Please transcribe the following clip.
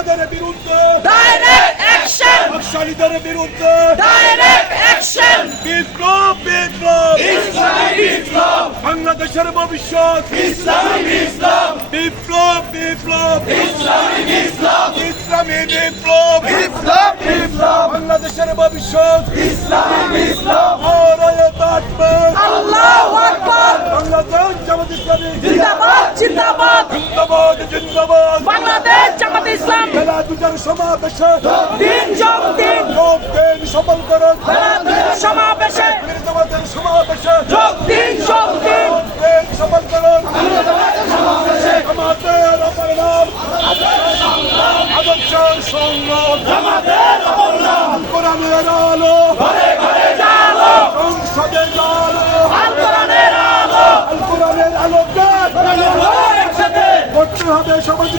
চাঁদাবাদের বিরুদ্ধে direct action, নকশালীদের বিরুদ্ধে direct action, বিপ্লব বিপ্লব ইসলামী বিপ্লব, বাংলাদেশের ভবিষ্যৎ ইসলামী বিপ্লব, বিপ্লব বিপ্লব ইসলামী বিপ্লব, ইসলামী বিপ্লব বিপ্লব বিপ্লব, বাংলাদেশের ভবিষ্যৎ ইসলামী বিপ্লব। নারায়ে তাকবীর আল্লাহু আকবার, বাংলাদেশ জামাত ইসলামী জিন্দাবাদ জিন্দাবাদ, জিন্দাবাদ জিন্দাবাদ বাংলাদেশ জামাত ইসলাম বেলা দুটার সমাবেশে দিন যোগ দিন, যোগ দিন সফল করুন বেলা সমাবেশে জামাতের সমাবেশে যোগ দিন যোগ দিন, যোগ দিন সফল করুন আমাদের অপর নাম আদর্শ সংগ্রাম জামাতের অপর নাম কোরআনের আলো ঘরে ঘরে জালো, সংসদে জালো